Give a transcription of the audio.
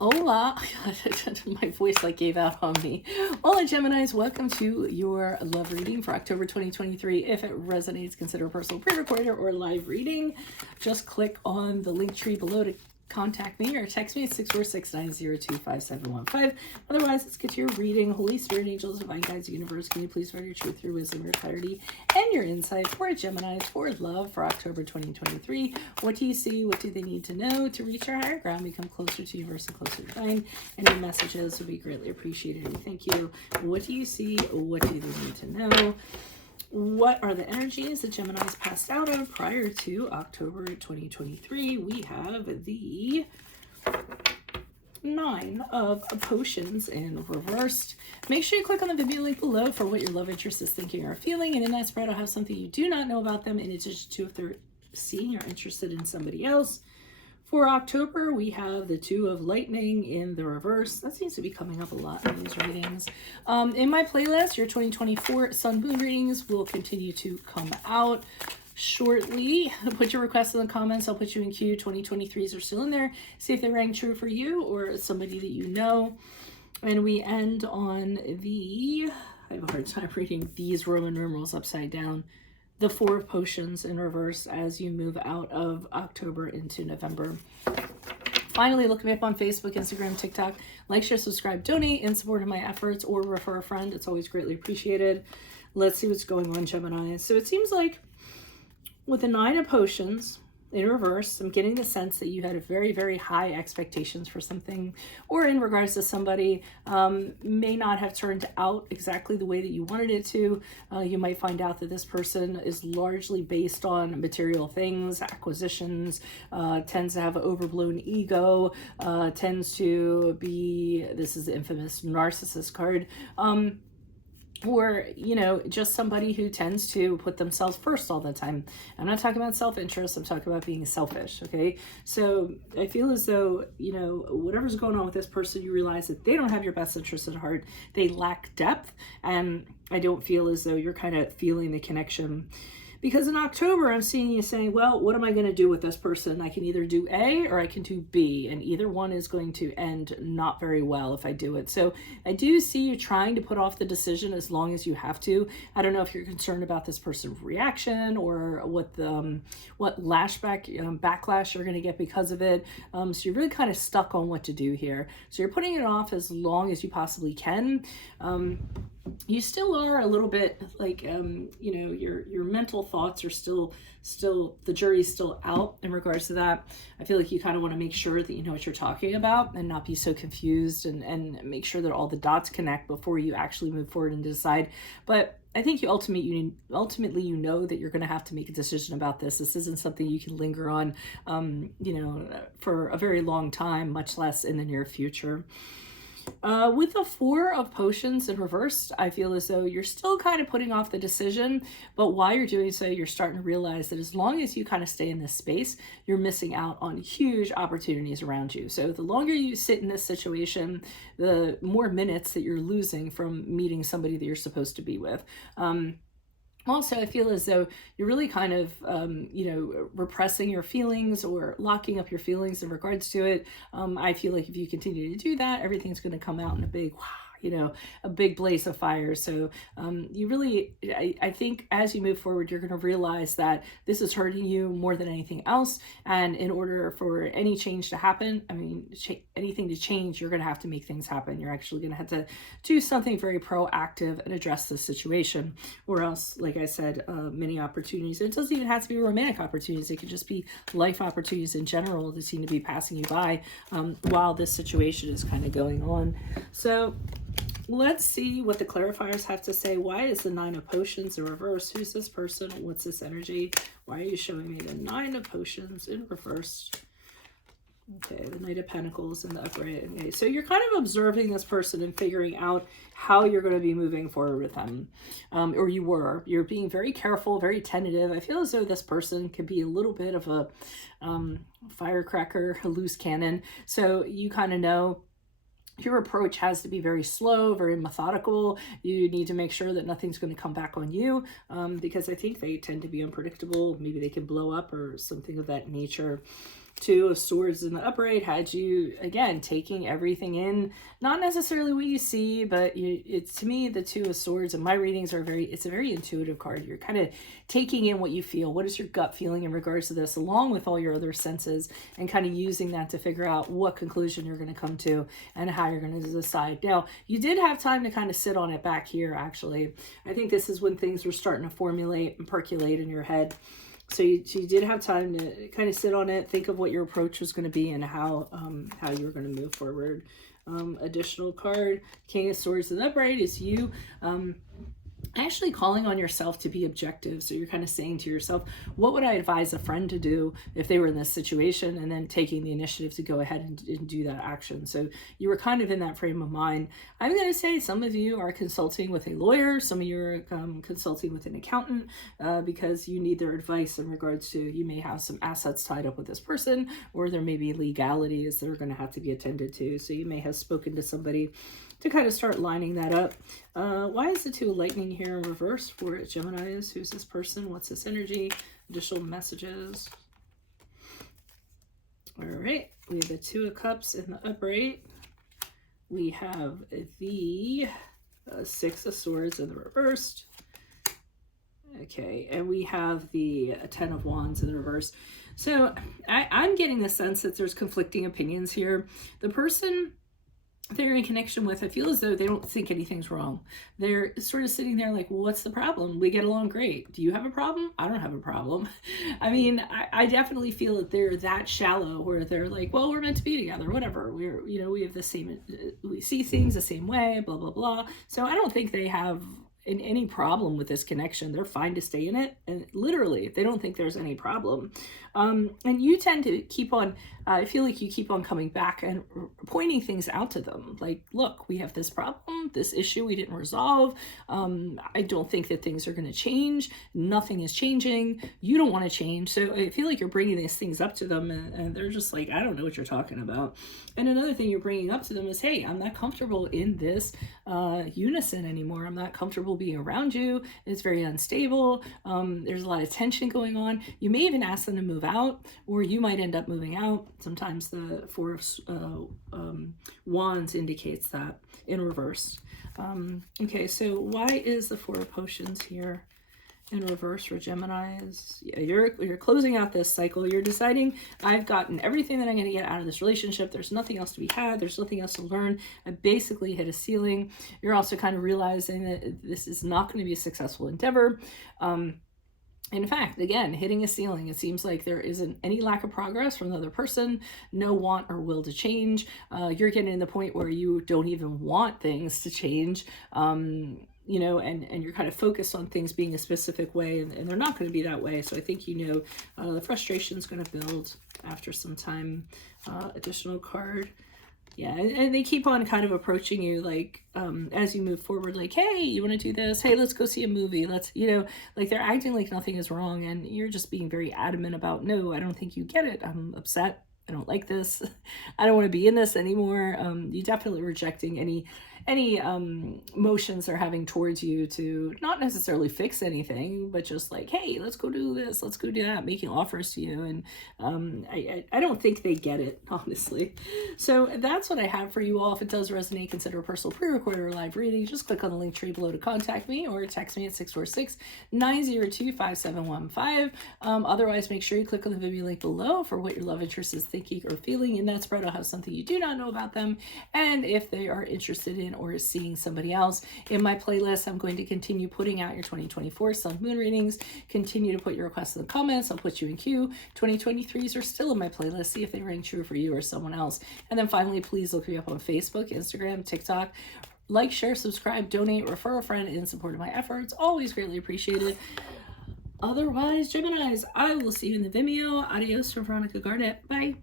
Hola, my voice like gave out on me. Hola Geminis, welcome to your love reading for October 2023. If it resonates, consider a personal pre-recorder or live reading. Just click on the link tree below to contact me or text me at 646-902-5715. Otherwise, let's get to your reading. Holy Spirit, angels, divine guides, universe, can you please find your truth, your wisdom, your clarity, and your insight for Geminis, for love for October 2023. What do you see? What do they need to know to reach our higher ground, become closer to universe and closer to divine? Any messages would be greatly appreciated. Thank you. What do you see? What do they need to know? What are the energies that Gemini's passed out of prior to October 2023? We have the Nine of Potions in reversed. Make sure you click on the video link below for what your love interest is thinking or feeling. And in that spread, I'll have something you do not know about them in addition to if they're seeing or interested in somebody else. For October, we have the Two of Lightning in the reverse. That seems to be coming up a lot in these readings. In my playlist, your 2024 Sun Moon readings will continue to come out shortly. Put your requests in the comments. I'll put you in queue. 2023s are still in there. See if they rang true for you or somebody that you know. And we end on the, I have a hard time reading these Roman numerals upside down, the Four of Potions in reverse as you move out of October into November. Finally, look me up on Facebook, Instagram, TikTok. Like, share, subscribe, donate in support of my efforts, or refer a friend. It's always greatly appreciated. Let's see what's going on, Gemini. So it seems like with the Nine of Potions in reverse, I'm getting the sense that you had a very, very high expectations for something, or in regards to somebody may not have turned out exactly the way that you wanted it to. You might find out that this person is largely based on material things, acquisitions, tends to have an overblown ego, tends to be, this is the infamous narcissist card, or, you know, just somebody who tends to put themselves first all the time. I'm not talking about self-interest. I'm talking about being selfish, okay? So I feel as though, you know, whatever's going on with this person, you realize that they don't have your best interest at heart. They lack depth, and I don't feel as though you're kind of feeling the connection. Because in October, I'm seeing you saying, well, what am I going to do with this person? I can either do A or I can do B, and either one is going to end not very well if I do it. So I do see you trying to put off the decision as long as you have to. I don't know if you're concerned about this person's reaction or what the backlash you're going to get because of it. So you're really kind of stuck on what to do here. So you're putting it off as long as you possibly can. You still are a little bit like, you know, your mental thoughts are still, the jury's still out in regards to that. I feel like you kind of want to make sure that you know what you're talking about and not be so confused, and make sure that all the dots connect before you actually move forward and decide. But I think ultimately you know that you're going to have to make a decision about this. This isn't something you can linger on, you know, for a very long time, much less in the near future. With the Four of Potions in reverse, I feel as though you're still kind of putting off the decision, but while you're doing so, you're starting to realize that as long as you kind of stay in this space, you're missing out on huge opportunities around you. So the longer you sit in this situation, the more minutes that you're losing from meeting somebody that you're supposed to be with. Also, I feel as though you're really kind of, you know, repressing your feelings or locking up your feelings in regards to it. I feel like if you continue to do that, everything's going to come out in a big, you know, a big blaze of fire. So you really, I think as you move forward, you're going to realize that this is hurting you more than anything else. And in order for any change to happen, I mean, anything to change, you're going to have to make things happen. You're actually going to have to do something very proactive and address this situation, or else, like I said, many opportunities. It doesn't even have to be romantic opportunities. It could just be life opportunities in general that seem to be passing you by while this situation is kind of going on. So let's see what the clarifiers have to say. Why is the Nine of Potions in reverse? Who's this person? What's this energy? Why are you showing me the Nine of Potions in reverse? Okay, the Knight of Pentacles in the upright. Okay, so you're kind of observing this person and figuring out how you're going to be moving forward with them. Or you were. You're being very careful, very tentative. I feel as though this person could be a little bit of a firecracker, a loose cannon. So you kind of know your approach has to be very slow, very methodical. You need to make sure that nothing's going to come back on you, because I think they tend to be unpredictable. Maybe they can blow up or something of that nature. Two of Swords in the upright had you, again, taking everything in, not necessarily what you see, but it's, to me, the Two of Swords and my readings are it's a very intuitive card. You're kind of taking in what you feel. What is your gut feeling in regards to this, along with all your other senses, and kind of using that to figure out what conclusion you're going to come to and how you're going to decide. Now, you did have time to kind of sit on it back here, actually. I think this is when things were starting to formulate and percolate in your head. So you did have time to kind of sit on it, think of what your approach was going to be and how you were going to move forward. Additional card, King of Swords in the upright, is you actually calling on yourself to be objective. So you're kind of saying to yourself, what would I advise a friend to do if they were in this situation, and then taking the initiative to go ahead and do that action. So you were kind of in that frame of mind. I'm going to say some of you are consulting with a lawyer, some of you are consulting with an accountant because you need their advice in regards to, you may have some assets tied up with this person, or there may be legalities that are going to have to be attended to. So you may have spoken to somebody to kind of start lining that up. Why is the Two of Lightning here in reverse for Geminis? Who's this person? What's this energy? Additional messages. All right, we have the Two of Cups in the upright. We have the Six of Swords in the reversed. Okay, and we have the Ten of Wands in the reverse. So I'm getting the sense that there's conflicting opinions here. The person they're in connection with, I feel as though they don't think anything's wrong. They're sort of sitting there like, well, what's the problem? We get along great. Do you have a problem? I don't have a problem. I mean, I definitely feel that they're that shallow where they're like, well, we're meant to be together, whatever. We're, you know, we have the same, we see things the same way, blah, blah, blah. So I don't think they have any problem with this connection. They're fine to stay in it, and literally they don't think there's any problem. And you tend to keep on, I feel like you keep on coming back and pointing things out to them, like, look, we have this problem, this issue we didn't resolve. I don't think that things are going to change. Nothing is changing. You don't want to change. So I feel like you're bringing these things up to them, and they're just like, I don't know what you're talking about. And another thing you're bringing up to them is, hey, I'm not comfortable in this unison anymore. I'm not comfortable being around you. It's very unstable. There's a lot of tension going on. You may even ask them to move out, or you might end up moving out. Sometimes the Four of Wands indicates that in reverse. Okay, so why is the Four of Potions here in reverse for Geminis? Yeah, you're closing out this cycle. You're deciding, I've gotten everything that I'm going to get out of this relationship. There's nothing else to be had. There's nothing else to learn. I basically hit a ceiling. You're also kind of realizing that this is not going to be a successful endeavor. In fact, again, hitting a ceiling, it seems like there isn't any lack of progress from the other person, no want or will to change. You're getting to the point where you don't even want things to change, you know, and you're kind of focused on things being a specific way, and they're not going to be that way. So I think, you know, the frustration is going to build after some time. Additional card. Yeah, and they keep on kind of approaching you, like, as you move forward, like, hey, you want to do this? Hey, let's go see a movie. Let's, you know, like, they're acting like nothing is wrong, and you're just being very adamant about, no, I don't think you get it. I'm upset. I don't like this. I don't want to be in this anymore. You definitely rejecting any motions they're having towards you to not necessarily fix anything, but just like, hey, let's go do this, let's go do that, making offers to you. And I don't think they get it, honestly. So that's what I have for you all. If it does resonate, consider a personal pre-recorded or live reading. Just click on the link tree below to contact me, or text me at 646-902-5715. Otherwise, make sure you click on the video link below for what your love interest is thinking or feeling. In that spread, I'll have something you do not know about them, and if they are interested in or seeing somebody else. In my playlist, I'm going to continue putting out your 2024 Sun Moon readings. Continue to put your requests in the comments. I'll put you in queue. 2023s are still in my playlist. See if they ring true for you or someone else. And then finally, please look me up on Facebook, Instagram, TikTok. Like, share, subscribe, donate, refer a friend in support of my efforts. Always greatly appreciated. Otherwise, Geminis, I will see you in the Vimeo. Adios from Veronica Garnett. Bye.